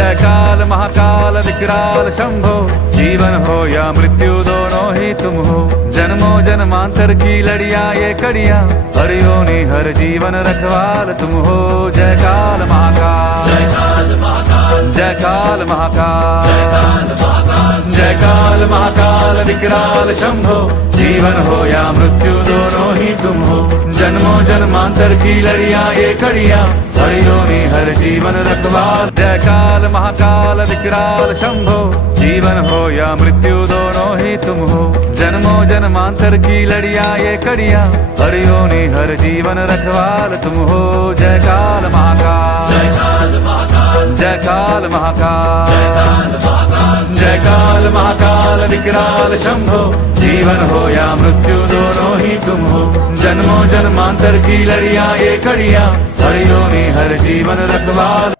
जय काल महाकाल विकराल शंभो, जीवन हो या मृत्यु दोनों ही तुम हो। जन्मों जन्मांतर की लड़ियां ये कड़ियां, हर योनि हर जीवन रखवाल तुम हो। जय काल महाकाल, जय काल महाकाल, जय काल महाकाल, जय काल महाकाल, जय काल महाकाल विकराल शंभो, जीवन हो या मृत्यु दोनों ही तुम हो। जन्मों जन्मांतर की लड़ियां ये कड़ियां, हर योनि हर जीवन रखवाल। जय काल महाकाल विकराल शंभो, जीवन हो या मृत्यु दोनों ही तुम हो। जन्मों जन्मांतर की लड़ियां ये कड़ियां, हर योनि हर जीवन रखवाल तुम हो। जय काल महाकाल, जय काल महाकाल, जय काल महाकाल, जय काल महाकाल, जय काल महाकाल विकराल शंभो, जीवन हो या मृत्यु दोनों ही तुम हो। जन्मों जन्मांतर की लड़ियां ये कड़ियां, हर योनि हर जीवन रखवाल।